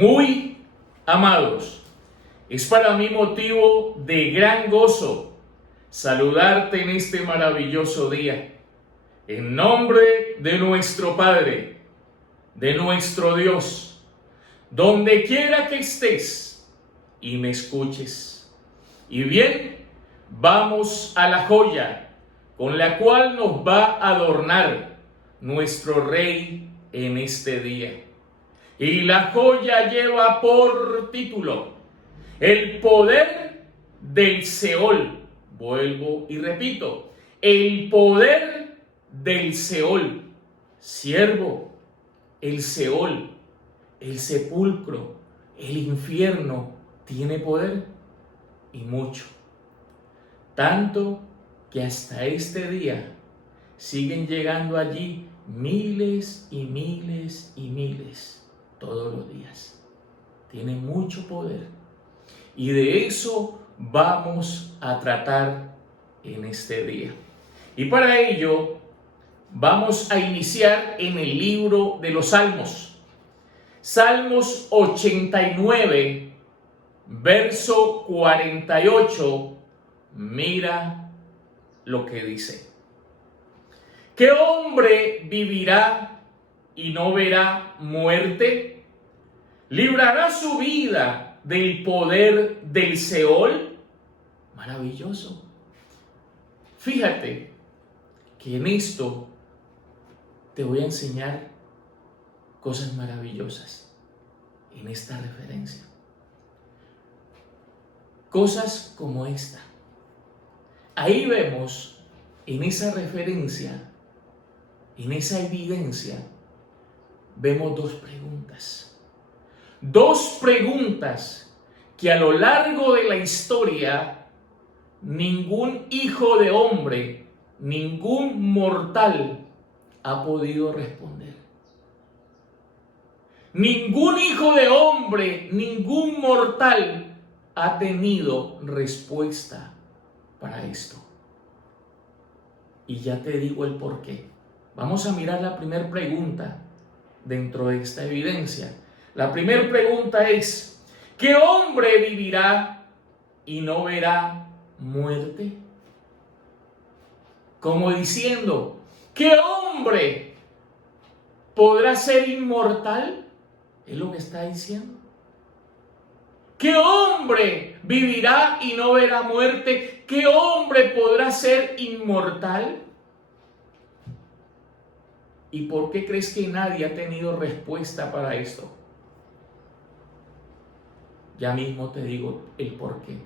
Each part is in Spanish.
Muy amados, es para mí motivo de gran gozo saludarte en este maravilloso día. En nombre de nuestro Padre, de nuestro Dios, donde quiera que estés y me escuches. Y bien, vamos a la joya con la cual nos va a adornar nuestro Rey en este día. Y la joya lleva por título: el poder del Seol. Vuelvo y repito: el poder del Seol. Siervo, el Seol, el sepulcro, el infierno, tiene poder y mucho. Tanto que hasta este día siguen llegando allí miles y miles y miles todos los días. Tiene mucho poder. Y de eso vamos a tratar en este día. Y para ello vamos a iniciar en el libro de los Salmos. Salmos 89, verso 48. Mira lo que dice. ¿Qué hombre vivirá y no verá muerte? ¿Librará su vida del poder del Seol? Maravilloso. Fíjate que en esto te voy a enseñar cosas maravillosas en esta referencia. Cosas como esta. Ahí vemos en esa referencia, en esa evidencia, vemos dos preguntas. Dos preguntas que a lo largo de la historia ningún hijo de hombre, ningún mortal ha podido responder. Ningún hijo de hombre, ningún mortal ha tenido respuesta para esto. Y ya te digo el por qué. Vamos a mirar la primera pregunta dentro de esta evidencia. La primera pregunta es: ¿qué hombre vivirá y no verá muerte? Como diciendo, ¿qué hombre podrá ser inmortal? Es lo que está diciendo. ¿Qué hombre vivirá y no verá muerte? ¿Qué hombre podrá ser inmortal? ¿Y por qué crees que nadie ha tenido respuesta para esto? Ya mismo te digo el por qué.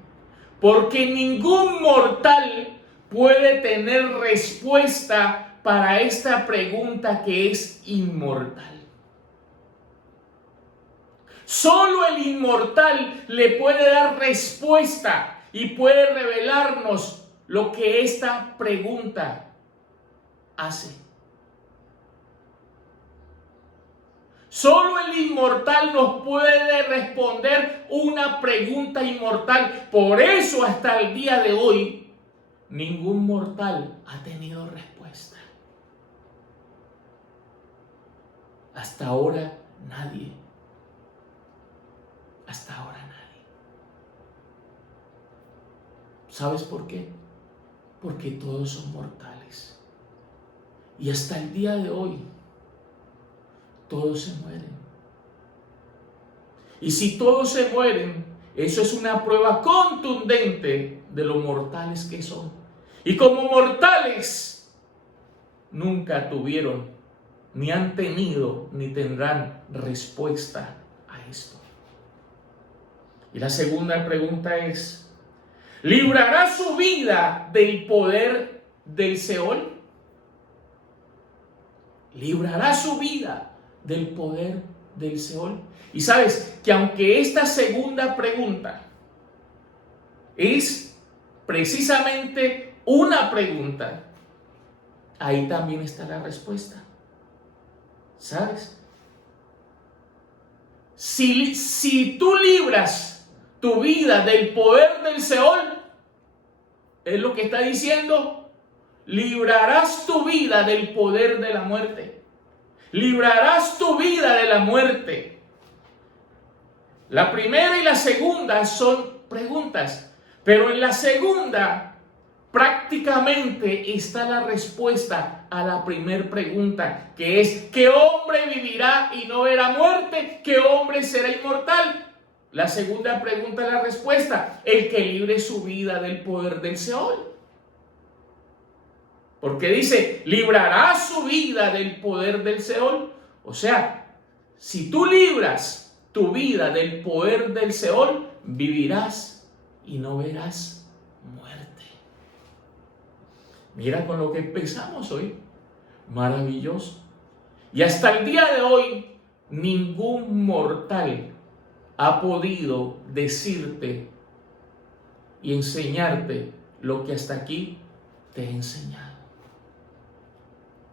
Porque ningún mortal puede tener respuesta para esta pregunta que es inmortal. Solo el inmortal le puede dar respuesta y puede revelarnos lo que esta pregunta hace. Solo el inmortal nos puede responder una pregunta inmortal. Por eso hasta el día de hoy ningún mortal ha tenido respuesta. Hasta ahora nadie. Hasta ahora nadie. ¿Sabes por qué? Porque todos son mortales. Y hasta el día de hoy todos se mueren. Y si todos se mueren, eso es una prueba contundente de lo mortales que son. Y como mortales, nunca tuvieron, ni han tenido, ni tendrán respuesta a esto. Y la segunda pregunta es: ¿librará su vida del poder del Seol? ¿Librará su vida del poder del Seol? Y sabes que aunque esta segunda pregunta es precisamente una pregunta, ahí también está la respuesta. ¿Sabes? Si tú libras tu vida del poder del Seol, es lo que está diciendo, librarás tu vida del poder de la muerte. Librarás tu vida de la muerte. La primera y la segunda son preguntas, pero en la segunda prácticamente está la respuesta a la primera pregunta, que es: ¿qué hombre vivirá y no verá muerte? ¿Qué hombre será inmortal? La segunda pregunta es la respuesta: el que libre su vida del poder del Seol. Porque dice, librará su vida del poder del Seol. O sea, si tú libras tu vida del poder del Seol, vivirás y no verás muerte. Mira con lo que empezamos hoy. Maravilloso. Y hasta el día de hoy, ningún mortal ha podido decirte y enseñarte lo que hasta aquí te he enseñado.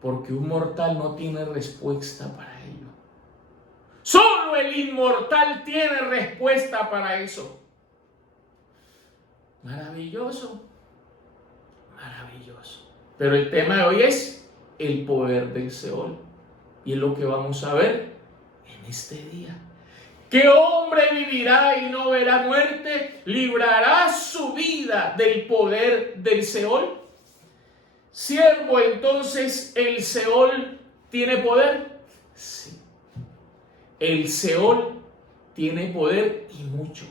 Porque un mortal no tiene respuesta para ello. Solo el inmortal tiene respuesta para eso. Maravilloso, maravilloso. Pero el tema de hoy es el poder del Seol. Y es lo que vamos a ver en este día. ¿Qué hombre vivirá y no verá muerte? ¿Librará su vida del poder del Seol? Siervo, entonces, ¿el Seol tiene poder? Sí. El Seol tiene poder y mucho.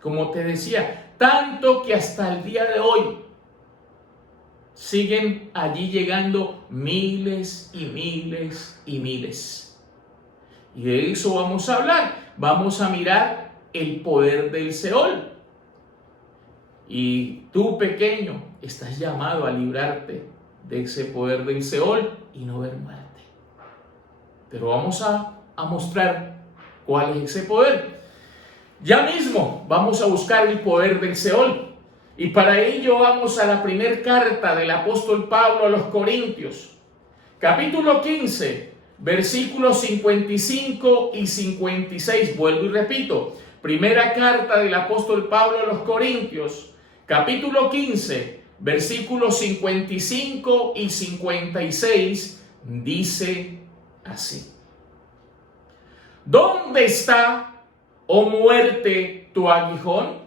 Como te decía, tanto que hasta el día de hoy siguen allí llegando miles y miles y miles. Y de eso vamos a hablar. Vamos a mirar el poder del Seol. Y tú, pequeño, estás llamado a librarte de ese poder del Seol y no ver muerte. Pero vamos a mostrar cuál es ese poder. Ya mismo vamos a buscar el poder del Seol. Y para ello vamos a la primera carta del apóstol Pablo a los Corintios. Capítulo 15, versículos 55 y 56. Vuelvo y repito. Primera carta del apóstol Pablo a los Corintios. Capítulo 15, versículos 55 y 56. Dice así: ¿dónde está, oh muerte, tu aguijón?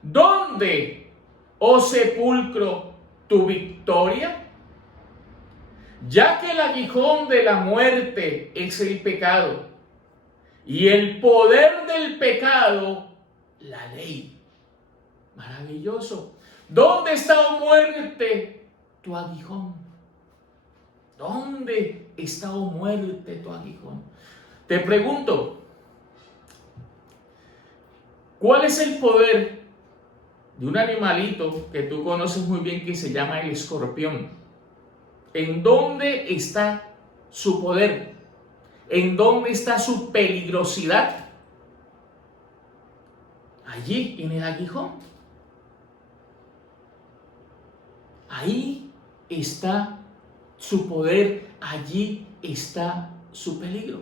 ¿Dónde, oh sepulcro, tu victoria? Ya que el aguijón de la muerte es el pecado, y el poder del pecado, la ley. Maravilloso. ¿Dónde está, oh muerte, tu aguijón? ¿Dónde está, oh muerte, tu aguijón? Te pregunto, ¿cuál es el poder de un animalito que tú conoces muy bien que se llama el escorpión? ¿En dónde está su poder? ¿En dónde está su peligrosidad? Allí, en el aguijón. Ahí está su poder, allí está su peligro.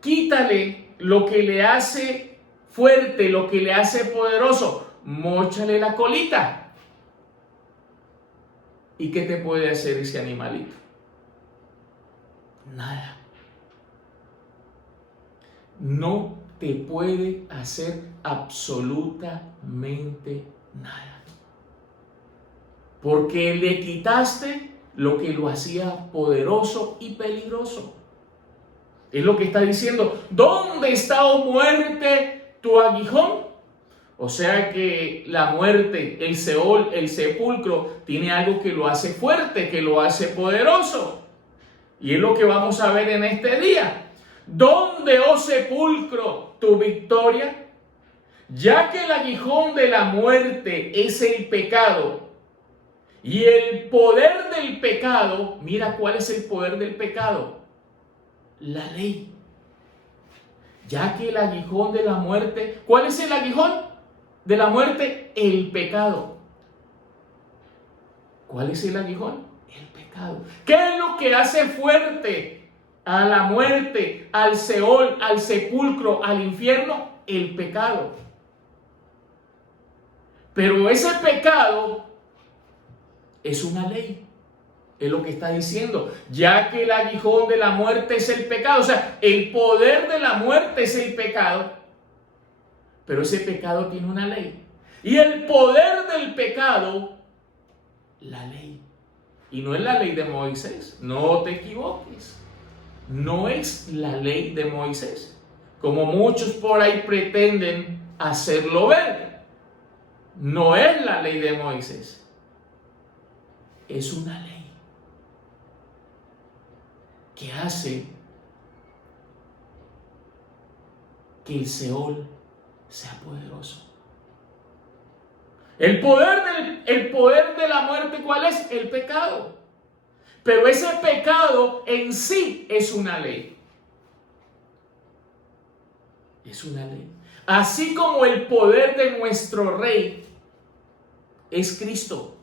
Quítale lo que le hace fuerte, lo que le hace poderoso, móchale la colita. ¿Y qué te puede hacer ese animalito? Nada. No te puede hacer absolutamente nada. Porque le quitaste lo que lo hacía poderoso y peligroso. Es lo que está diciendo. ¿Dónde está, oh muerte, tu aguijón? O sea que la muerte, el Seol, el sepulcro, tiene algo que lo hace fuerte, que lo hace poderoso. Y es lo que vamos a ver en este día. ¿Dónde, oh sepulcro, tu victoria? Ya que el aguijón de la muerte es el pecado, y el poder del pecado, mira cuál es el poder del pecado, la ley. Ya que el aguijón de la muerte, ¿cuál es el aguijón de la muerte? El pecado. ¿Cuál es el aguijón? El pecado. ¿Qué es lo que hace fuerte a la muerte, al Seol, al sepulcro, al infierno? El pecado. Pero ese pecado es una ley. Es lo que está diciendo, ya que el aguijón de la muerte es el pecado. O sea, el poder de la muerte es el pecado, pero ese pecado tiene una ley. Y el poder del pecado, la ley. Y no es la ley de Moisés, no te equivoques. No es la ley de Moisés, como muchos por ahí pretenden hacerlo ver. No es la ley de Moisés, es una ley que hace que el Seol sea poderoso. El poder de la muerte, ¿cuál es? El pecado. Pero ese pecado en sí es una ley. Es una ley. Así como el poder de nuestro Rey es Cristo.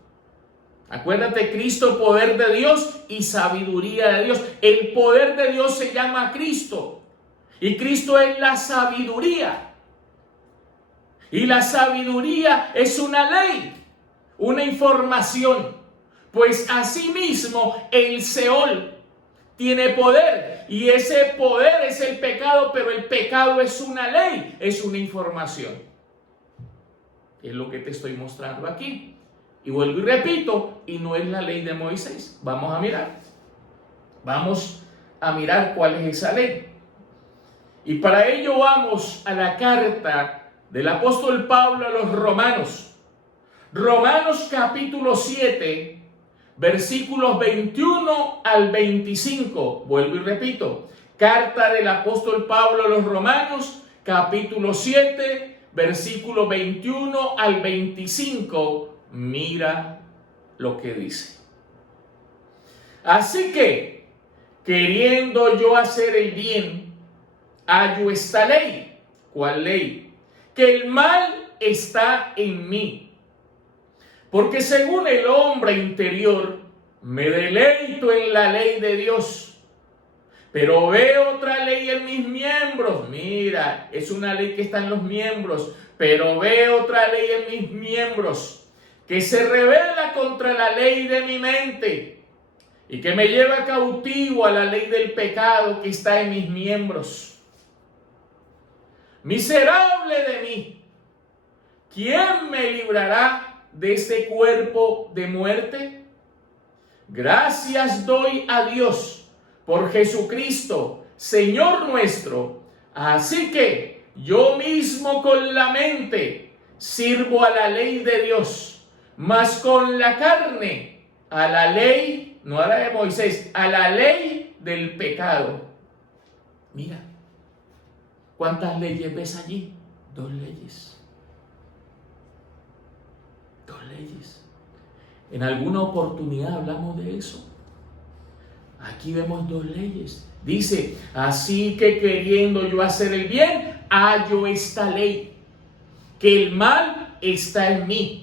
Acuérdate, Cristo, poder de Dios y sabiduría de Dios. El poder de Dios se llama Cristo. Y Cristo es la sabiduría. Y la sabiduría es una ley, una información. Pues asimismo el Seol tiene poder. Y ese poder es el pecado, pero el pecado es una ley, es una información. Es lo que te estoy mostrando aquí. Y vuelvo y repito, y no es la ley de Moisés. Vamos a mirar. Vamos a mirar cuál es esa ley. Y para ello vamos a la carta del apóstol Pablo a los Romanos. Romanos capítulo 7, versículos 21 al 25. Vuelvo y repito. Carta del apóstol Pablo a los Romanos, capítulo 7, versículo 21 al 25. Mira lo que dice. Así que, queriendo yo hacer el bien, hallo esta ley. ¿Cuál ley? Que el mal está en mí. Porque según el hombre interior, me deleito en la ley de Dios. Pero veo otra ley en mis miembros. Mira, es una ley que está en los miembros. Pero veo otra ley en mis miembros que se rebela contra la ley de mi mente y que me lleva cautivo a la ley del pecado que está en mis miembros. Miserable de mí, ¿quién me librará de este cuerpo de muerte? Gracias doy a Dios por Jesucristo, Señor nuestro. Así que yo mismo con la mente sirvo a la ley de Dios, mas con la carne a la ley, no a la de Moisés, a la ley del pecado. Mira, ¿cuántas leyes ves allí? 2 leyes. 2 leyes. En alguna oportunidad hablamos de eso. Aquí vemos 2 leyes. Dice, así que queriendo yo hacer el bien, hallo esta ley, que el mal está en mí.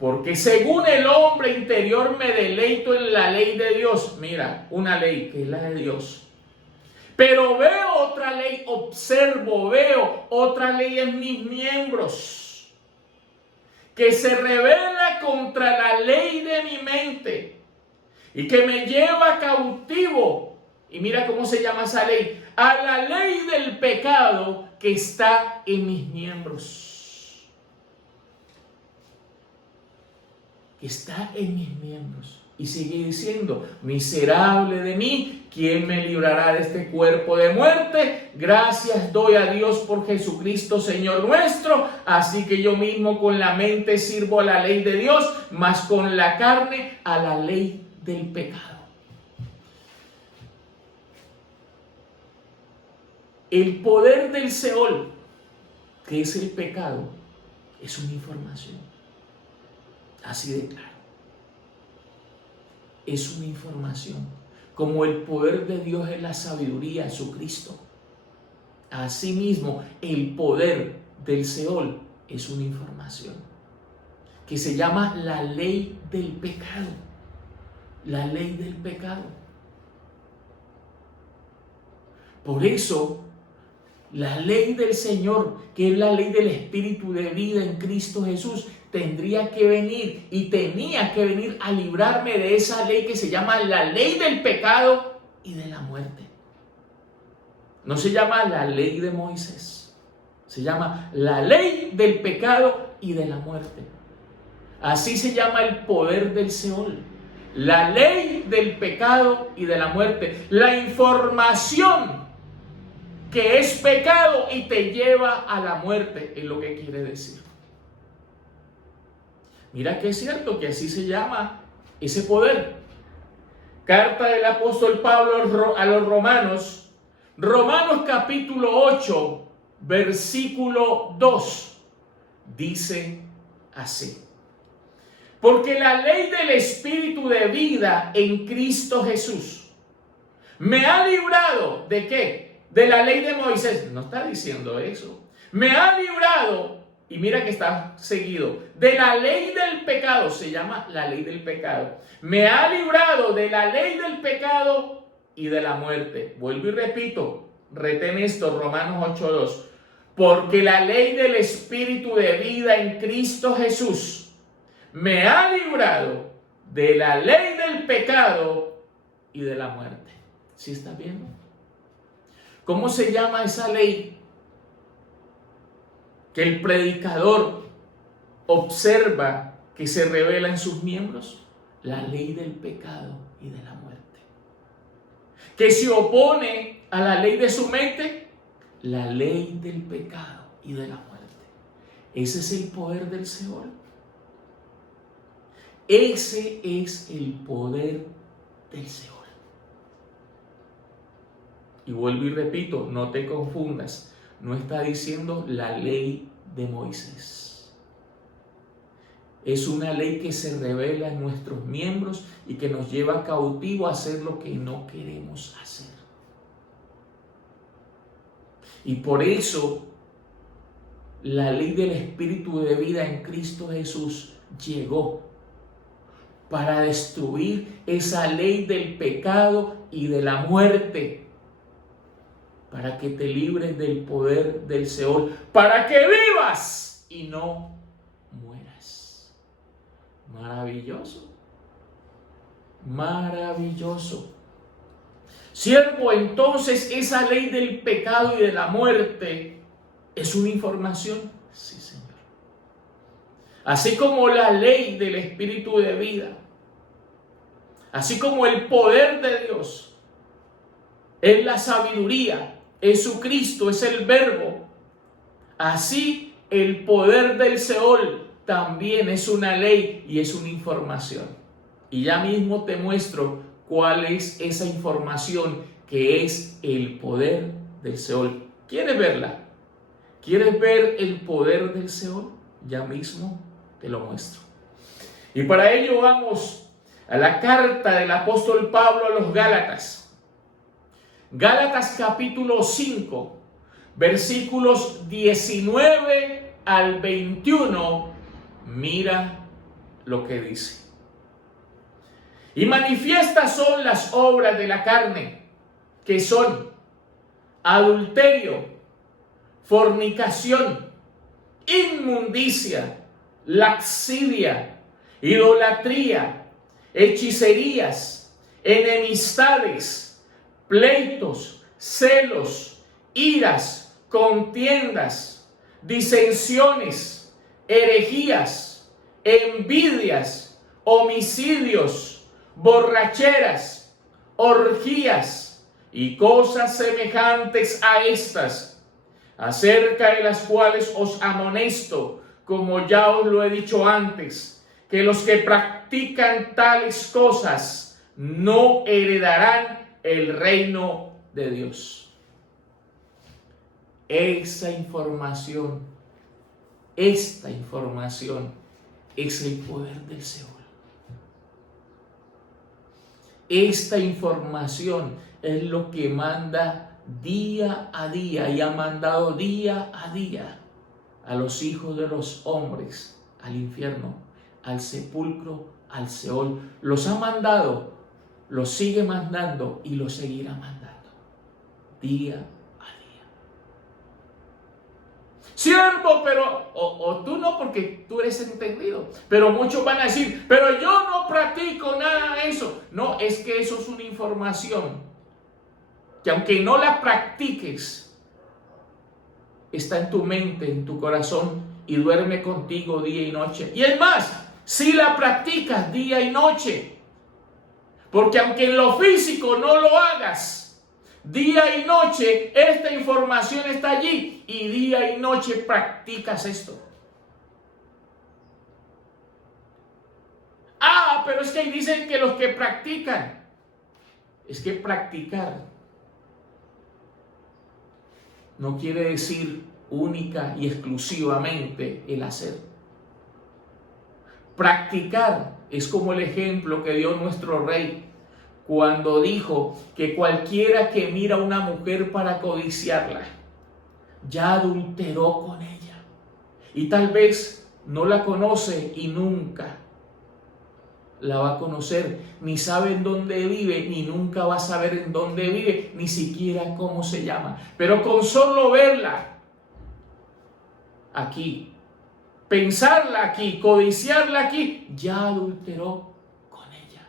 Porque según el hombre interior me deleito en la ley de Dios. Mira, una ley que es la de Dios. Pero veo otra ley, veo otra ley en mis miembros, que se rebela contra la ley de mi mente y que me lleva cautivo. Y mira cómo se llama esa ley. A la ley del pecado que está en mis miembros. Está en mis miembros. Y sigue diciendo, miserable de mí, ¿quién me librará de este cuerpo de muerte? Gracias doy a Dios por Jesucristo, Señor nuestro. Así que yo mismo con la mente sirvo a la ley de Dios, mas con la carne a la ley del pecado. El poder del Seol, que es el pecado, es una información. Así de claro. Es una información. Como el poder de Dios es la sabiduría, Jesucristo. Asimismo, el poder del Seol es una información que se llama la ley del pecado. La ley del pecado. Por eso, la ley del Señor, que es la ley del Espíritu de vida en Cristo Jesús, tendría que venir y tenía que venir a librarme de esa ley que se llama la ley del pecado y de la muerte. No se llama la ley de Moisés, se llama la ley del pecado y de la muerte. Así se llama el poder del Seol, la ley del pecado y de la muerte, la información que es pecado y te lleva a la muerte, es lo que quiere decir. Mira que es cierto que así se llama ese poder. Carta del apóstol Pablo a los Romanos, Romanos capítulo 8, versículo 2, dice así: porque la ley del Espíritu de vida en Cristo Jesús me ha librado ¿de qué? De la ley de Moisés. No está diciendo eso. Me ha librado, y mira que está seguido, de la ley del pecado. Se llama la ley del pecado. Me ha librado de la ley del pecado y de la muerte. Vuelvo y repito, retén esto, Romanos 8:2. Porque la ley del Espíritu de vida en Cristo Jesús me ha librado de la ley del pecado y de la muerte. ¿Sí está viendo? ¿Cómo se llama esa ley que el predicador observa que se revela en sus miembros? La ley del pecado y de la muerte. ¿Que se opone a la ley de su mente? La ley del pecado y de la muerte. Ese es el poder del Seol. Ese es el poder del Seol. Y vuelvo y repito, no te confundas. No está diciendo la ley de Moisés. Es una ley que se revela en nuestros miembros y que nos lleva cautivo a hacer lo que no queremos hacer. Y por eso la ley del Espíritu de vida en Cristo Jesús llegó para destruir esa ley del pecado y de la muerte, para que te libres del poder del Seol, para que vivas y no mueras. Maravilloso, maravilloso. Siervo, entonces esa ley del pecado y de la muerte es una información. Sí, Señor. Así como la ley del Espíritu de vida, así como el poder de Dios es la sabiduría, es su Cristo, es el Verbo, así el poder del Seol también es una ley y es una información. Y ya mismo te muestro cuál es esa información que es el poder del Seol. ¿Quieres verla? ¿Quieres ver el poder del Seol? Ya mismo te lo muestro. Y para ello vamos a la carta del apóstol Pablo a los Gálatas. Gálatas capítulo 5, versículos 19 al 21, mira lo que dice. Y manifiestas son las obras de la carne, que son adulterio, fornicación, inmundicia, laxidia, idolatría, hechicerías, enemistades, pleitos, celos, iras, contiendas, disensiones, herejías, envidias, homicidios, borracheras, orgías y cosas semejantes a estas, acerca de las cuales os amonesto, como ya os lo he dicho antes, que los que practican tales cosas no heredarán el reino de Dios. Esta información es el poder del Seol. Esta información es lo que manda día a día y ha mandado día a día a los hijos de los hombres al infierno, al sepulcro, al Seol. Los ha mandado, los sigue mandando y los seguirá mandando día a día. Siervo, pero, o tú no, porque tú eres entendido. Pero muchos van a decir, pero yo no practico nada de eso. No, es que eso es una información que aunque no la practiques, está en tu mente, en tu corazón y duerme contigo día y noche. Y es más, si la practicas día y noche, porque aunque en lo físico no lo hagas, día y noche esta información está allí y día y noche practicas esto. Pero es que ahí dicen que los que practican, es que practicar no quiere decir única y exclusivamente el hacer. Practicar es como el ejemplo que dio nuestro rey cuando dijo que cualquiera que mira a una mujer para codiciarla, ya adulteró con ella. Y tal vez no la conoce y nunca la va a conocer, ni sabe en dónde vive, ni nunca va a saber en dónde vive, ni siquiera cómo se llama. Pero con solo verla aquí, pensarla aquí, codiciarla aquí, ya adulteró con ella.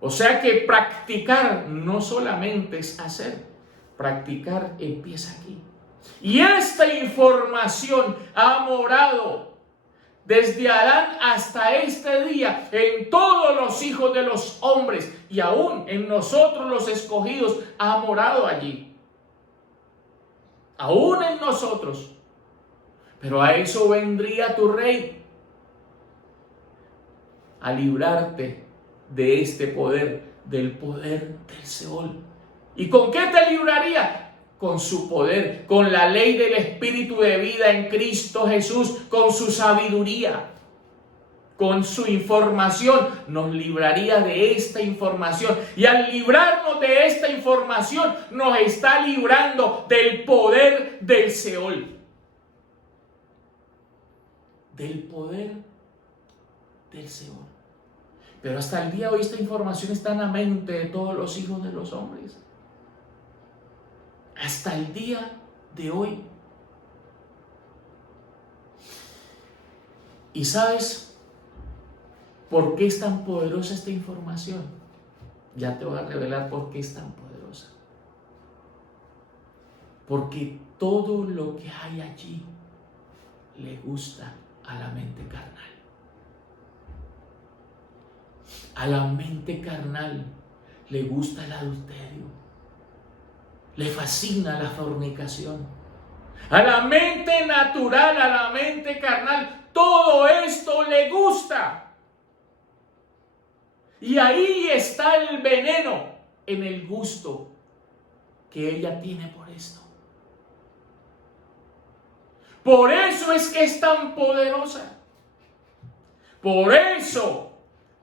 O sea que practicar no solamente es hacer, practicar empieza aquí. Y esta información ha morado desde Adán hasta este día en todos los hijos de los hombres y aún en nosotros los escogidos ha morado allí. Aún en nosotros. Pero a eso vendría tu rey, a librarte de este poder, del poder del Seol. ¿Y con qué te libraría? Con su poder, con la ley del Espíritu de vida en Cristo Jesús, con su sabiduría, con su información, nos libraría de esta información. Y al librarnos de esta información, nos está librando del poder del Seol. Del poder del Seol. Pero hasta el día de hoy esta información está en la mente de todos los hijos de los hombres. Hasta el día de hoy. ¿Y sabes por qué es tan poderosa esta información? Ya te voy a revelar por qué es tan poderosa. Porque todo lo que hay allí le gusta a la mente carnal. A la mente carnal le gusta el adulterio. Le fascina la fornicación. A la mente natural, a la mente carnal, todo esto le gusta. Y ahí está el veneno, en el gusto que ella tiene por esto. Por eso es que es tan poderosa. Por eso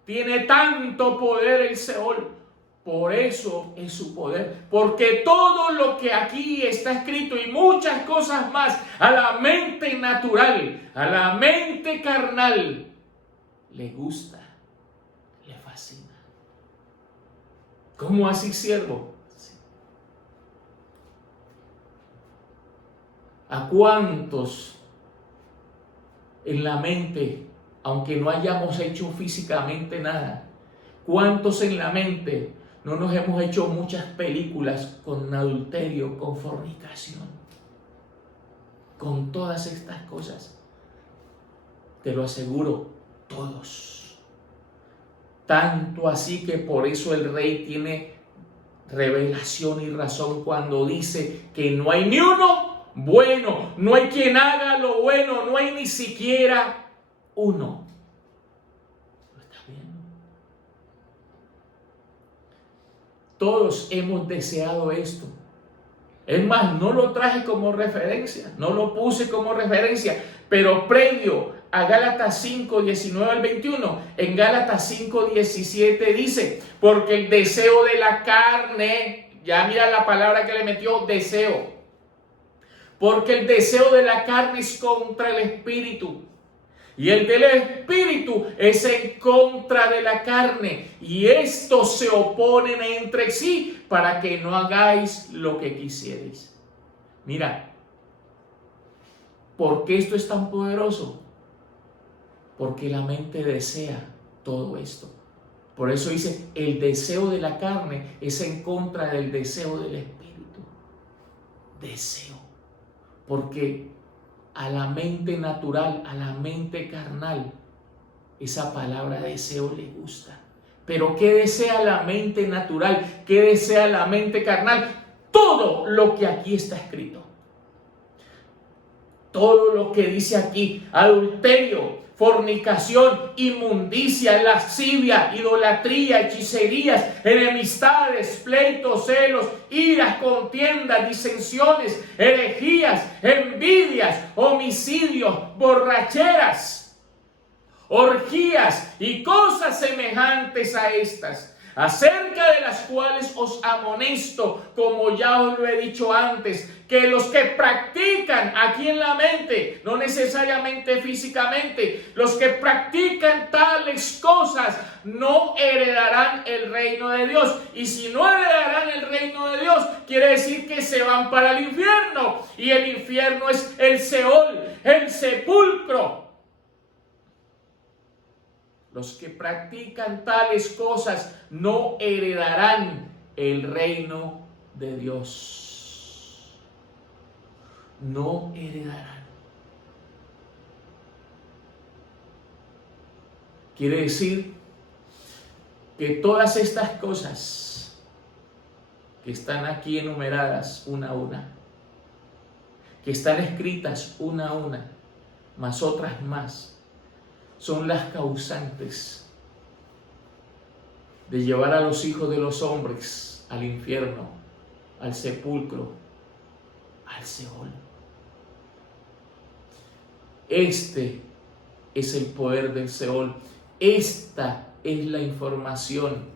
tiene tanto poder el Seol. Por eso es su poder. Porque todo lo que aquí está escrito y muchas cosas más a la mente natural, a la mente carnal, le gusta, le fascina. ¿Cómo así, siervo? ¿A cuántos en la mente, aunque no hayamos hecho físicamente nada, cuántos en la mente no nos hemos hecho muchas películas con adulterio, con fornicación, con todas estas cosas? Te lo aseguro, todos. Tanto así que por eso el rey tiene revelación y razón cuando dice que no hay ni uno bueno, no hay quien haga lo bueno, no hay ni siquiera uno. ¿Lo estás viendo? Todos hemos deseado esto. Es más, no lo traje como referencia, no lo puse como referencia, pero previo a Gálatas 5, 19 al 21, en Gálatas 5, 17 dice, porque el deseo de la carne, ya mira la palabra que le metió, deseo, porque el deseo de la carne es contra el espíritu, y el del espíritu es en contra de la carne, y estos se oponen entre sí para que no hagáis lo que quisierais. Mira, ¿Por qué esto es tan poderoso? Porque la mente desea todo esto. Por eso dice, el deseo de la carne es en contra del deseo del espíritu. Deseo. Porque a la mente natural, a la mente carnal, esa palabra deseo le gusta. Pero ¿qué desea la mente natural? ¿Qué desea la mente carnal? Todo lo que aquí está escrito. Todo lo que dice aquí: adulterio, fornicación, inmundicia, lascivia, idolatría, hechicerías, enemistades, pleitos, celos, iras, contiendas, disensiones, herejías, envidias, homicidios, borracheras, orgías y cosas semejantes a estas, acerca de las cuales os amonesto, como ya os lo he dicho antes, que los que practican aquí en la mente, no necesariamente físicamente, los que practican tales cosas no heredarán el reino de Dios. Y si no heredarán el reino de Dios, quiere decir que se van para el infierno. Y el infierno es el Seol, el sepulcro. Los que practican tales cosas no heredarán el reino de Dios. No heredarán. Quiere decir que todas estas cosas que están aquí enumeradas una a una, que están escritas una a una, más otras más, son las causantes de llevar a los hijos de los hombres al infierno, al sepulcro, al Seol. Este es el poder del Seol. Esta es la información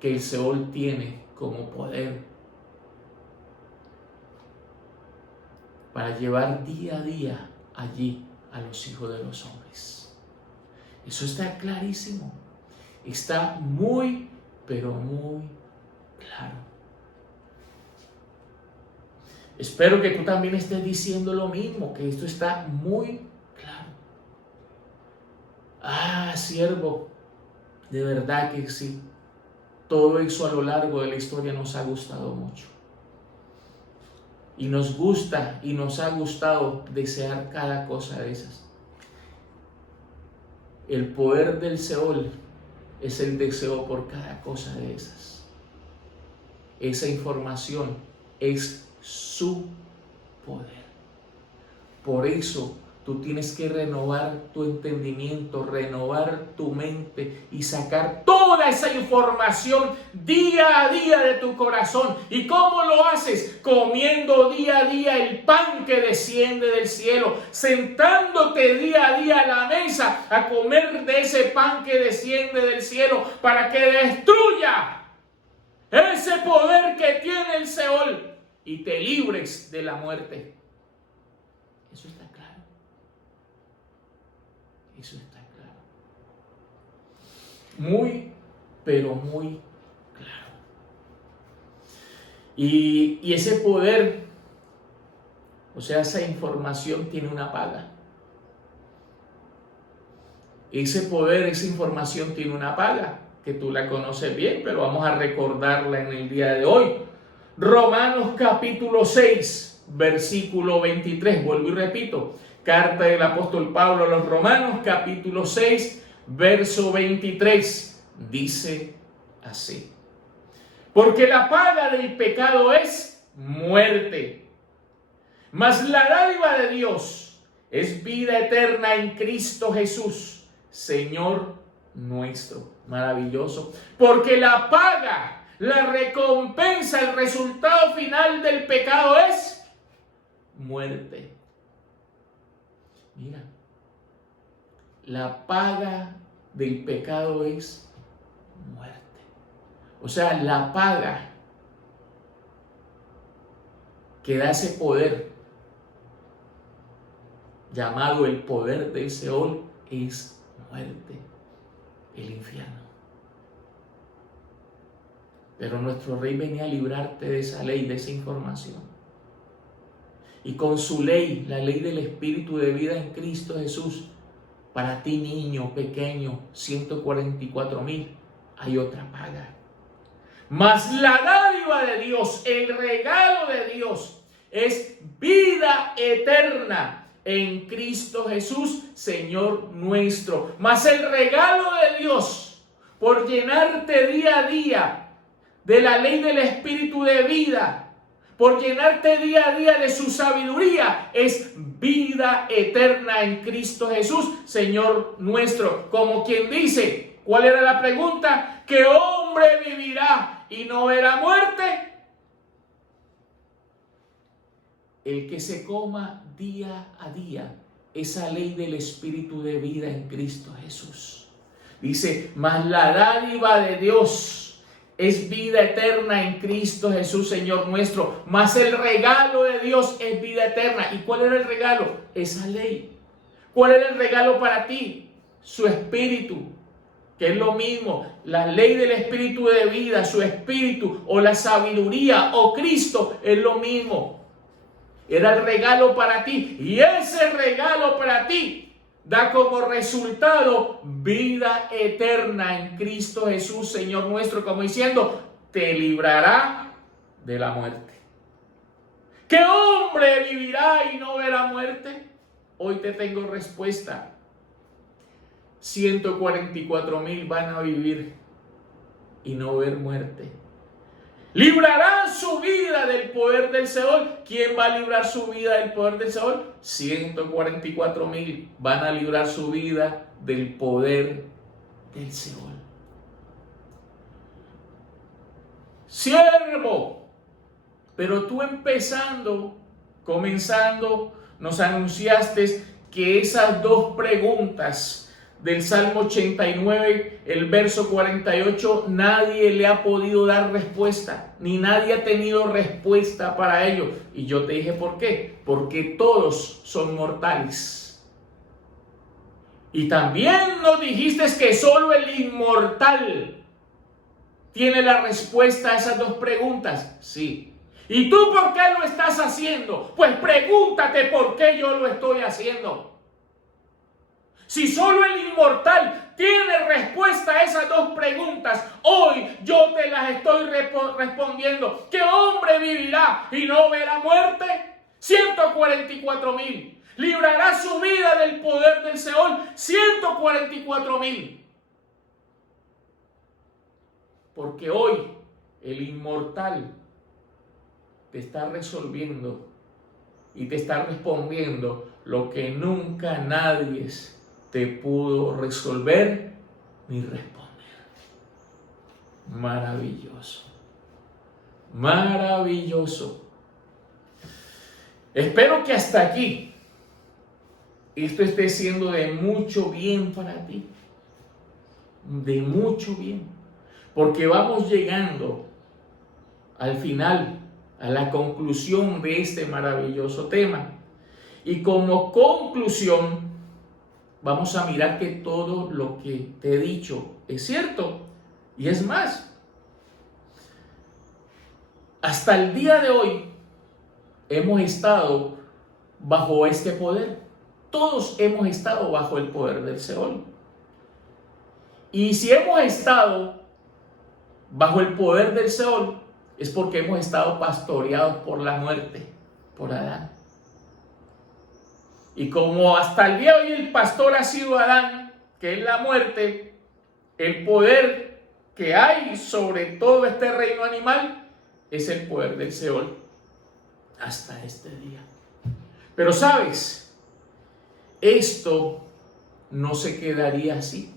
que el Seol tiene como poder para llevar día a día allí a los hijos de los hombres. Eso está clarísimo. Está muy, pero muy claro. Espero que tú también estés diciendo lo mismo, que esto está muy claro. Ah, siervo, de verdad que sí. Todo eso a lo largo de la historia nos ha gustado mucho. Y nos gusta y nos ha gustado desear cada cosa de esas. El poder del Seol es el deseo por cada cosa de esas. Esa información es su poder. Por eso tú tienes que renovar tu entendimiento, renovar tu mente y sacar toda esa información día a día de tu corazón. ¿Y cómo lo haces? Comiendo día a día el pan que desciende del cielo, sentándote día a día a la mesa a comer de ese pan que desciende del cielo para que destruya ese poder que tiene el Seol y te libres de la muerte. Eso está claro. Eso está claro. Muy, pero muy claro. Y ese poder, o sea, esa información tiene una paga. Ese poder, esa información tiene una paga, que tú la conoces bien, pero vamos a recordarla en el día de hoy. Romanos capítulo 6, versículo 23. Vuelvo y repito. Carta del apóstol Pablo a los Romanos, capítulo 6, verso 23, dice así: porque la paga del pecado es muerte, mas la dádiva de Dios es vida eterna en Cristo Jesús, Señor nuestro. Maravilloso. Porque la paga, la recompensa, el resultado final del pecado es muerte. Mira, la paga del pecado es muerte. O sea, la paga que da ese poder, llamado el poder del Seol, es muerte, el infierno. Pero nuestro Rey venía a librarte de esa ley, de esa información. Y con su ley, la ley del Espíritu de vida en Cristo Jesús, para ti niño pequeño, 144,000, hay otra paga. Mas la dádiva de Dios, el regalo de Dios, es vida eterna en Cristo Jesús, Señor nuestro. Mas el regalo de Dios, por llenarte día a día de la ley del Espíritu de vida, por llenarte día a día de su sabiduría, es vida eterna en Cristo Jesús, Señor nuestro. Como quien dice, ¿cuál era la pregunta? ¿Qué hombre vivirá y no verá muerte? El que se coma día a día esa ley del Espíritu de vida en Cristo Jesús. Dice, mas la dádiva de Dios es vida eterna en Cristo Jesús, Señor nuestro. Mas el regalo de Dios es vida eterna. ¿Y cuál era el regalo? Esa ley. ¿Cuál era el regalo para ti? Su Espíritu, que es lo mismo. La ley del Espíritu de vida, su Espíritu, o la sabiduría, o Cristo, es lo mismo. Era el regalo para ti. Y ese regalo para ti da como resultado vida eterna en Cristo Jesús, Señor nuestro, como diciendo, te librará de la muerte. ¿Qué hombre vivirá y no verá muerte? Hoy te tengo respuesta. 144,000 van a vivir y no ver muerte. Librarán su vida del poder del Seol. ¿Quién va a librar su vida del poder del Seol? 144,000 van a librar su vida del poder del Seol. Siervo, pero tú comenzando, nos anunciaste que esas dos preguntas del Salmo 89, el verso 48, nadie le ha podido dar respuesta, ni nadie ha tenido respuesta para ello. Y yo te dije, ¿por qué? Porque todos son mortales. Y también nos dijiste que solo el inmortal tiene la respuesta a esas dos preguntas. Sí. ¿Y tú por qué lo estás haciendo? Pues pregúntate por qué yo lo estoy haciendo. Si solo el inmortal tiene respuesta a esas dos preguntas, hoy yo te las estoy respondiendo. ¿Qué hombre vivirá y no verá muerte? 144,000. ¿Librará su vida del poder del Seol? 144,000. Porque hoy el inmortal te está resolviendo y te está respondiendo lo que nunca nadie te pudo resolver ni responder. Maravilloso. Maravilloso. Espero que hasta aquí esto esté siendo de mucho bien para ti. De mucho bien. Porque vamos llegando al final, a la conclusión de este maravilloso tema. Y como conclusión, vamos a mirar que todo lo que te he dicho es cierto. Y es más, hasta el día de hoy hemos estado bajo este poder. Todos hemos estado bajo el poder del Seol. Y si hemos estado bajo el poder del Seol, es porque hemos estado pastoreados por la muerte, por Adán. Y como hasta el día de hoy el pastor ha sido Adán, que es la muerte, el poder que hay sobre todo este reino animal es el poder del Seol hasta este día. Pero sabes, esto no se quedaría así.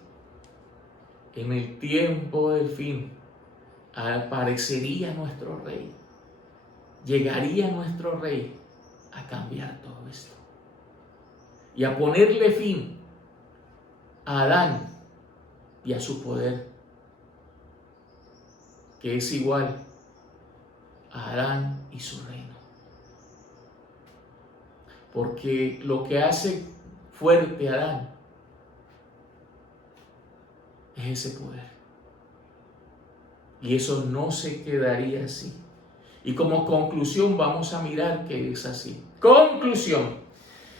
En el tiempo del fin aparecería nuestro rey. Llegaría nuestro rey a cambiar todo esto y a ponerle fin a Adán y a su poder, que es igual a Adán y su reino. Porque lo que hace fuerte a Adán es ese poder. Y eso no se quedaría así. Y como conclusión vamos a mirar que es así. Conclusión.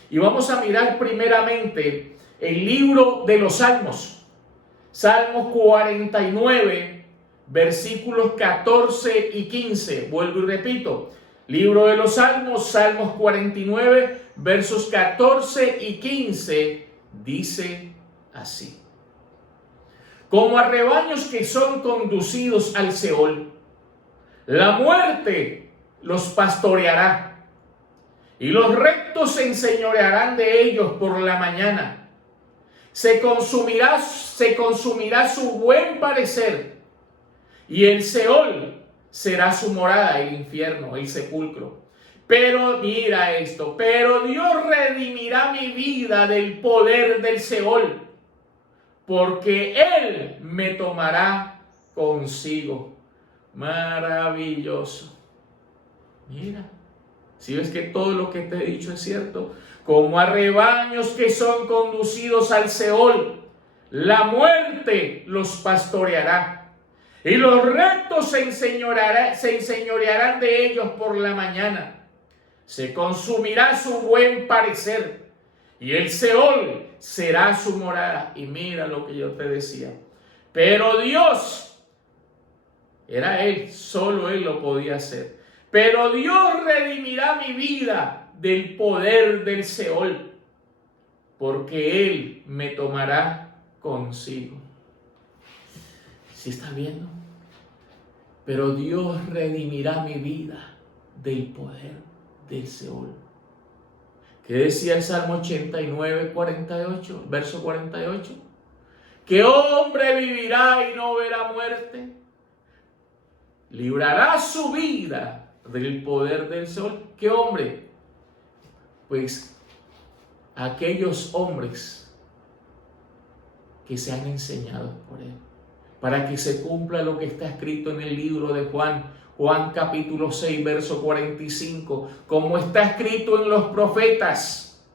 Y vamos a mirar primeramente el libro de los Salmos. Salmos 49, versículos 14 y 15. Vuelvo y repito. Libro de los Salmos, Salmos 49, versos 14 y 15. Dice así: como a rebaños que son conducidos al Seol, la muerte los pastoreará, y los rectos se enseñorearán de ellos por la mañana. Se consumirá su buen parecer, y el Seol será su morada, el infierno, el sepulcro. Pero mira esto, pero Dios redimirá mi vida del poder del Seol, porque Él me tomará consigo. Maravilloso. Mira, si ves que todo lo que te he dicho es cierto, como a rebaños que son conducidos al Seol, la muerte los pastoreará, y los rectos se enseñorearán de ellos por la mañana. Se consumirá su buen parecer, y el Seol será su morada. Y mira lo que yo te decía. Pero Dios, era Él, solo Él lo podía hacer. Pero Dios redimirá mi vida del poder del Seol, porque Él me tomará consigo. ¿Sí estás viendo? Pero Dios redimirá mi vida del poder del Seol. ¿Qué decía el Salmo 89, 48, verso 48? ¿Qué hombre vivirá y no verá muerte? Librará su vida del poder del Seol. ¿Qué hombre? Pues aquellos hombres que se han enseñado por Él, para que se cumpla lo que está escrito en el libro de Juan, Juan capítulo 6, verso 45, como está escrito en los profetas.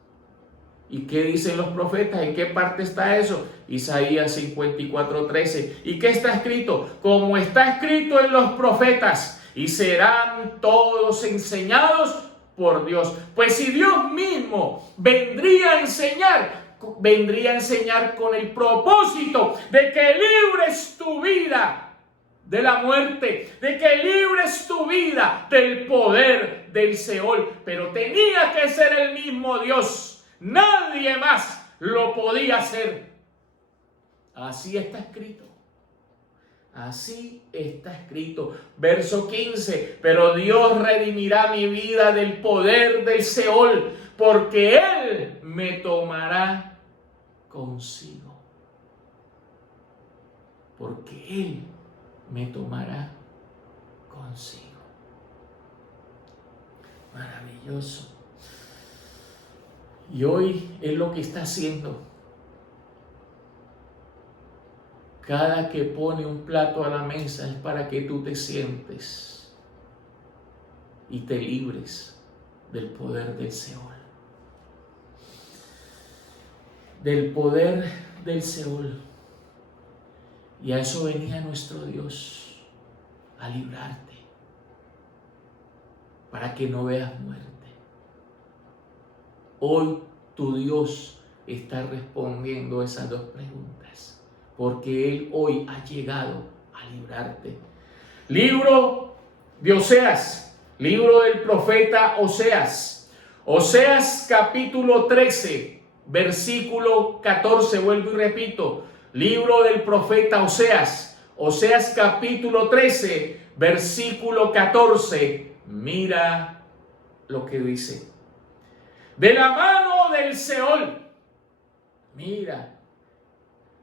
¿Y qué dicen los profetas? ¿En qué parte está eso? Isaías 54, 13. ¿Y qué está escrito? Como está escrito en los profetas, y serán todos enseñados por Dios. Pues si Dios mismo vendría a enseñar con el propósito de que libres tu vida de la muerte, de que libres tu vida del poder del Seol. Pero tenía que ser el mismo Dios. Nadie más lo podía hacer. Así está escrito. Así está escrito. Verso 15. Pero Dios redimirá mi vida del poder del Seol, porque Él me tomará consigo. Porque Él me tomará consigo. Maravilloso. Y hoy es lo que está haciendo. Cada que pone un plato a la mesa es para que tú te sientes y te libres del poder del Seol. Del poder del Seol. Y a eso venía nuestro Dios, a librarte, para que no veas muerte. Hoy tu Dios está respondiendo esas dos preguntas, porque Él hoy ha llegado a librarte. Libro de Oseas, libro del profeta Oseas. Oseas capítulo 13, versículo 14, vuelvo y repito. Libro del profeta Oseas, Oseas capítulo 13, versículo 14. Mira lo que dice. De la mano del Seol, mira,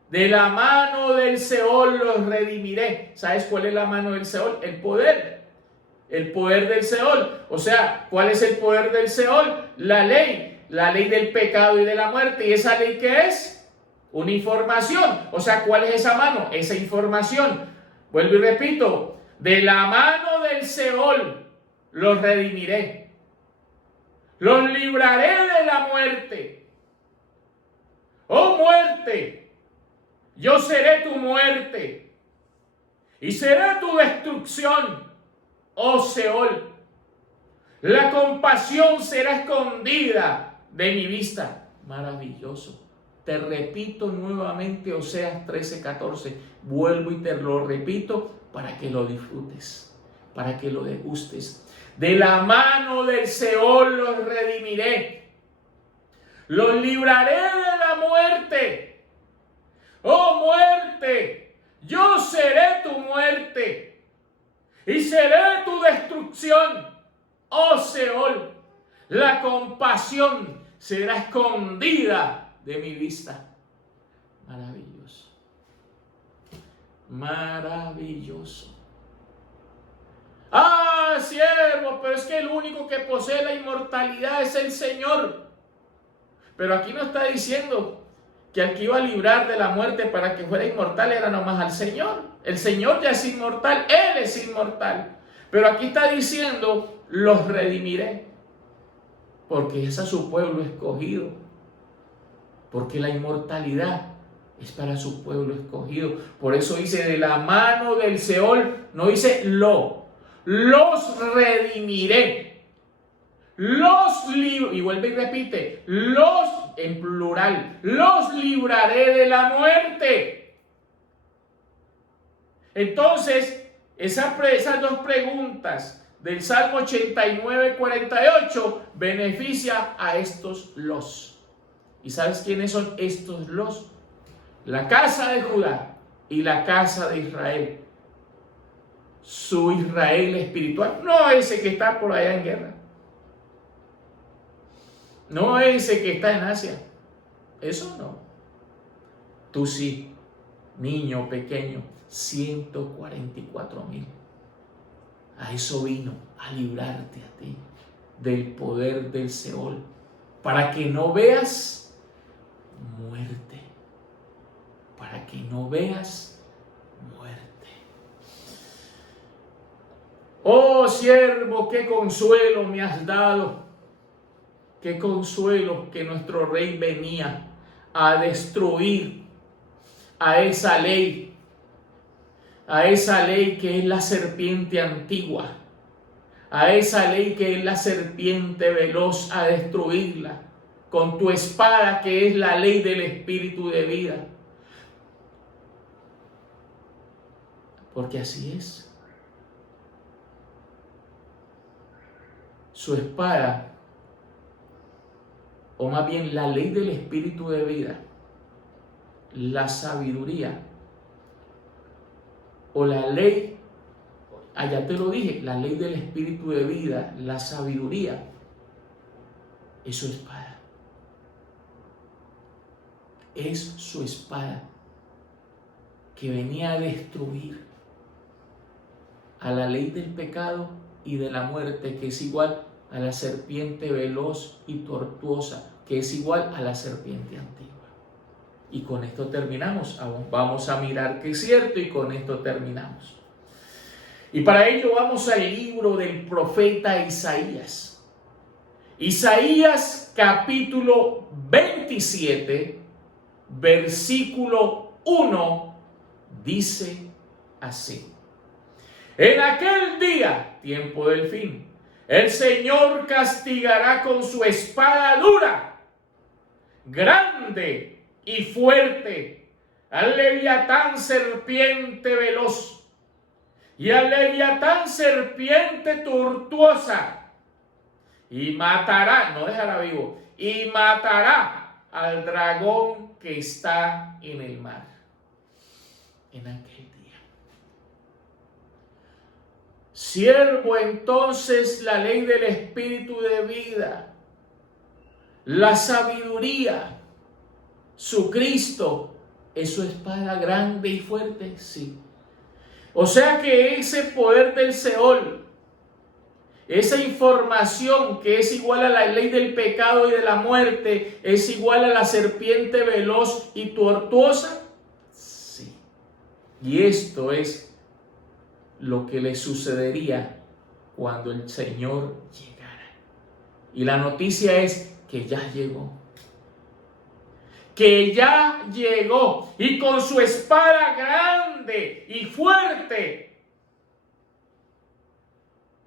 de la mano del Seol los redimiré. ¿Sabes cuál es la mano del Seol? El poder del Seol. O sea, ¿cuál es el poder del Seol? La ley del pecado y de la muerte. ¿Y esa ley qué es? Una información. O sea, ¿cuál es esa mano? Esa información. Vuelvo y repito. De la mano del Seol los redimiré. Los libraré de la muerte. Oh muerte, yo seré tu muerte y seré tu destrucción. oh Seol. La compasión será escondida de mi vista. Maravilloso. Te repito nuevamente Oseas 13:14. Vuelvo y te lo repito para que lo disfrutes, para que lo degustes. De la mano del Seol los redimiré. Los libraré de la muerte. Oh muerte, yo seré tu muerte y seré tu destrucción. Oh Seol, la compasión será escondida de mi vista. Maravilloso. Maravilloso. Ah, siervo, pero es que el único que posee la inmortalidad es el Señor. Pero aquí no está diciendo que al que iba a librar de la muerte para que fuera inmortal era nomás al Señor. El Señor ya es inmortal, Él es inmortal. Pero aquí está diciendo, los redimiré, porque es a su pueblo escogido. Porque la inmortalidad es para su pueblo escogido. Por eso dice, de la mano del Seol, no dice los redimiré. Y vuelve y repite, los en plural, los libraré de la muerte. Entonces, esas dos preguntas del Salmo 89:48 beneficia a estos los. ¿Y sabes quiénes son estos los? La casa de Judá y la casa de Israel. Su Israel espiritual, no ese que está por allá en guerra. No ese que está en Asia. Eso no. Tú sí, niño pequeño, 144,000. A eso vino, a librarte a ti del poder del Seol, para que no veas muerte. Para que no veas muerte. Oh siervo, qué consuelo me has dado. Qué consuelo que nuestro rey venía a destruir a esa ley que es la serpiente antigua, a esa ley que es la serpiente veloz, a destruirla con tu espada que es la ley del espíritu de vida. Porque así es. Su espada, o más bien la ley del espíritu de vida, la sabiduría, o la ley, allá te lo dije, la ley del espíritu de vida, la sabiduría, es su espada. Es su espada que venía a destruir a la ley del pecado y de la muerte, que es igual a la serpiente veloz y tortuosa, que es igual a la serpiente antigua. Y con esto terminamos. Vamos a mirar que es cierto y con esto terminamos. Y para ello vamos al libro del profeta Isaías. Isaías capítulo 27, versículo 1, dice así. En aquel día, tiempo del fin, el Señor castigará con su espada dura, grande y fuerte, al leviatán serpiente veloz y al leviatán serpiente tortuosa, y matará, no dejará vivo, y matará al dragón que está en el mar. En aquel día. Siervo, entonces la ley del espíritu de vida, la sabiduría, su Cristo, ¿es su espada grande y fuerte? Sí. O sea que ese poder del Seol, esa información que es igual a la ley del pecado y de la muerte, es igual a la serpiente veloz y tortuosa. Sí. Y esto es lo que le sucedería cuando el Señor llegara. Y la noticia es que ya llegó. Que ya llegó. Y con su espada grande y fuerte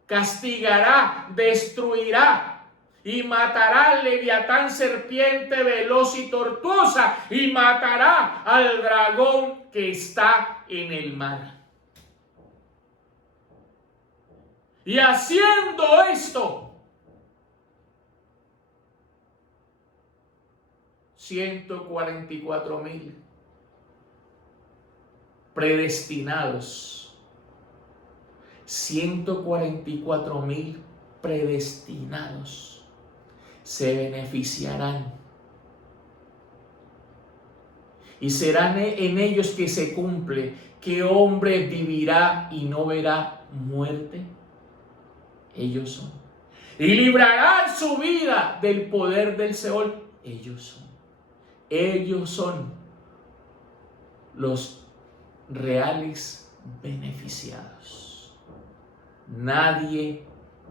castigará, destruirá y matará al leviatán, serpiente veloz y tortuosa, y matará al dragón que está en el mar. Y haciendo esto, 144,000 predestinados, 144,000 predestinados se beneficiarán. Y serán en ellos que se cumple: ¿qué hombre vivirá y no verá muerte? Ellos son. Y librarán su vida del poder del Seol. Ellos son. Ellos son los reales beneficiados. Nadie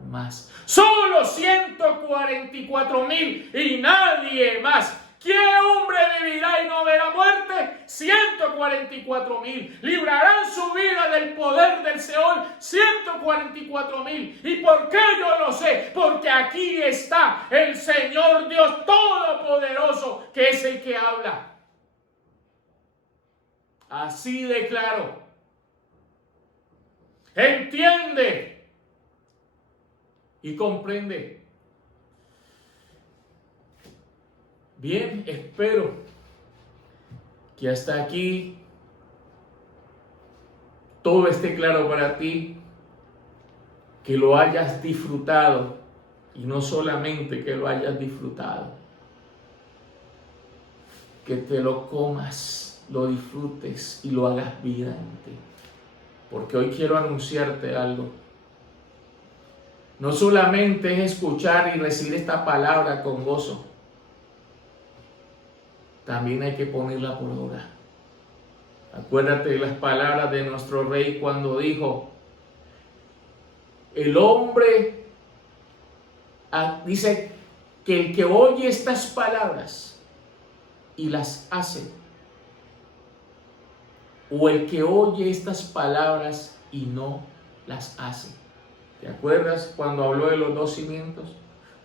más. Solo 144,000 y nadie más. ¿Qué hombre vivirá y no verá muerte? 144,000. Librarán su vida del poder del Seol. 144,000. ¿Y por qué yo lo sé? Porque aquí está el Señor Dios Todopoderoso, que es el que habla. Así de claro. Entiende y comprende. Bien, espero que hasta aquí todo esté claro para ti, que lo hayas disfrutado, y no solamente que lo hayas disfrutado, que te lo comas, lo disfrutes y lo hagas vida en ti. Porque hoy quiero anunciarte algo. No solamente es escuchar y recibir esta palabra con gozo, también hay que ponerla por obra. Acuérdate de las palabras de nuestro Rey cuando dijo: el hombre, dice que el que oye estas palabras y las hace, o el que oye estas palabras y no las hace. ¿Te acuerdas cuando habló de los 2 cimientos?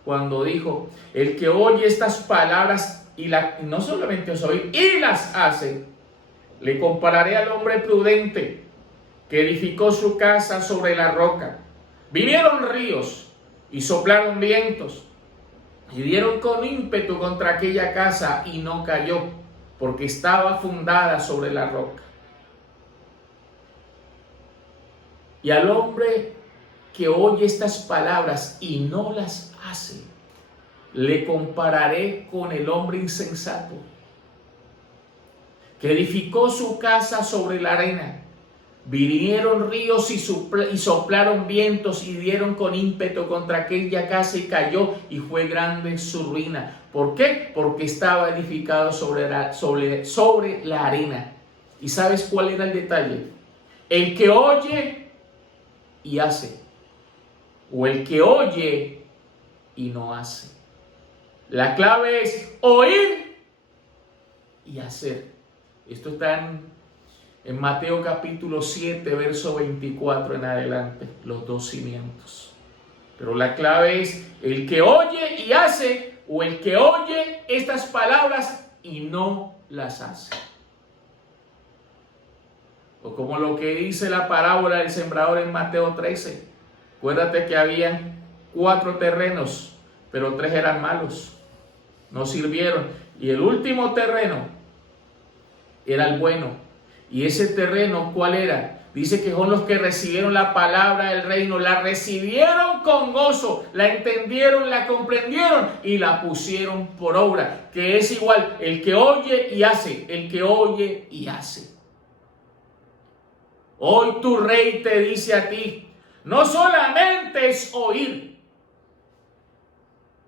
Cuando dijo: el que oye estas palabras y no solamente os oye y las hace, le compararé al hombre prudente que edificó su casa sobre la roca. Vinieron ríos y soplaron vientos y dieron con ímpetu contra aquella casa, y no cayó, porque estaba fundada sobre la roca. Y al hombre que oye estas palabras y no las hace, le compararé con el hombre insensato que edificó su casa sobre la arena. Vinieron ríos y soplaron vientos y dieron con ímpetu contra aquella casa, y cayó, y fue grande su ruina. ¿Por qué? Porque estaba edificado sobre la arena. ¿Y sabes cuál era el detalle? El que oye y hace, o el que oye y no hace. La clave es oír y hacer. Esto está en Mateo capítulo 7, verso 24 en adelante, los 2 cimientos. Pero la clave es el que oye y hace, o el que oye estas palabras y no las hace. O como lo que dice la parábola del sembrador en Mateo 13. Acuérdate que habían 4 terrenos, pero 3 eran malos, no sirvieron. Y el último terreno era el bueno. Y ese terreno, ¿cuál era? Dice que son los que recibieron la palabra del reino, la recibieron con gozo, la entendieron, la comprendieron y la pusieron por obra. Que es igual, el que oye y hace, el que oye y hace. Hoy tu Rey te dice a ti, no solamente es oír,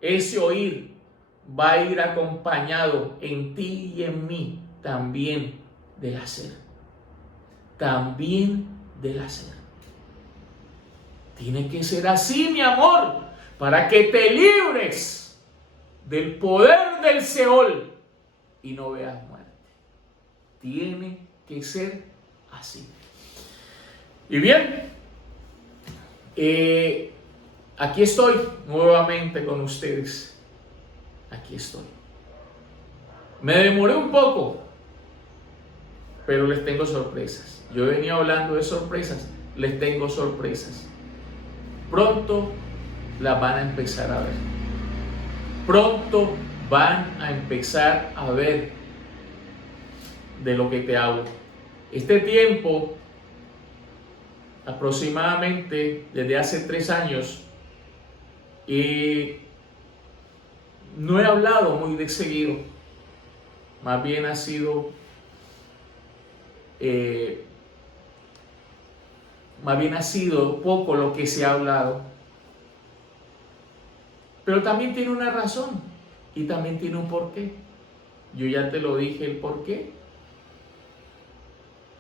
ese oír va a ir acompañado en ti y en mí también del hacer. También del hacer. Tiene que ser así, mi amor, para que te libres del poder del Seol y no veas muerte. Tiene que ser así. Y bien, aquí estoy nuevamente con ustedes. Aquí estoy. Me demoré un poco, pero les tengo sorpresas. Yo venía hablando de sorpresas, les tengo sorpresas. Pronto las van a empezar a ver. Pronto van a empezar a ver de lo que te hablo. Este tiempo, aproximadamente desde hace 3 años, no he hablado muy de seguido. Más bien ha sido poco lo que se ha hablado. Pero también tiene una razón y también tiene un porqué. Yo ya te lo dije el porqué.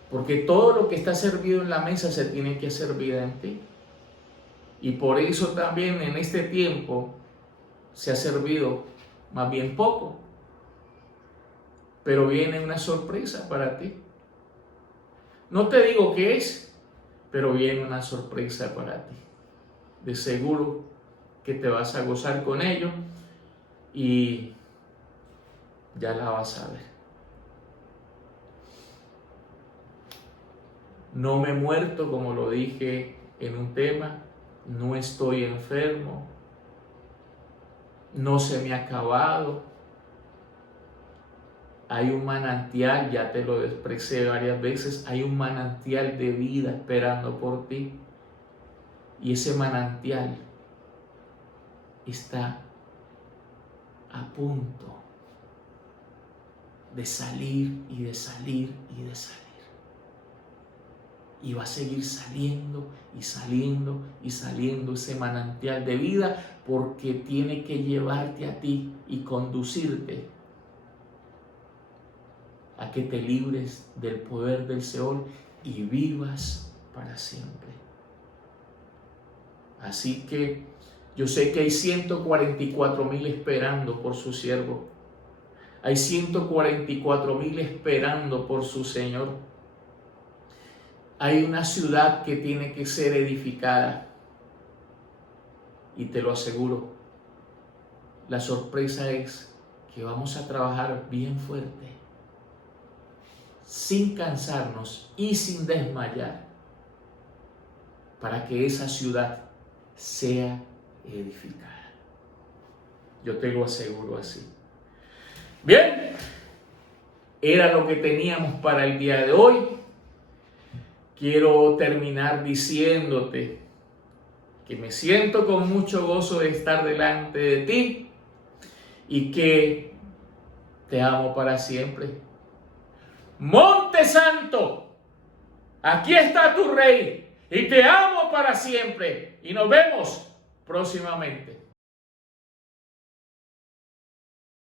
Porque todo lo que está servido en la mesa se tiene que servir en ti. Y por eso también en este tiempo se ha servido más bien poco. Pero viene una sorpresa para ti. No te digo qué es, pero viene una sorpresa para ti. De seguro que te vas a gozar con ello y ya la vas a ver. No me he muerto, como lo dije en un tema, no estoy enfermo, no se me ha acabado. Hay un manantial, ya te lo expresé varias veces, hay un manantial de vida esperando por ti. Y ese manantial está a punto de salir y de salir y de salir. Y va a seguir saliendo y saliendo y saliendo ese manantial de vida, porque tiene que llevarte a ti y conducirte a que te libres del poder del Seol y vivas para siempre. Así que yo sé que hay 144,000 esperando por su siervo. Hay 144,000 esperando por su Señor. Hay una ciudad que tiene que ser edificada. Y te lo aseguro, la sorpresa es que vamos a trabajar bien fuerte, sin cansarnos y sin desmayar, para que esa ciudad sea edificada. Yo te lo aseguro así. Bien, era lo que teníamos para el día de hoy. Quiero terminar diciéndote que me siento con mucho gozo de estar delante de ti y que te amo para siempre. Monte Santo, aquí está tu Rey y te amo para siempre. Y nos vemos próximamente.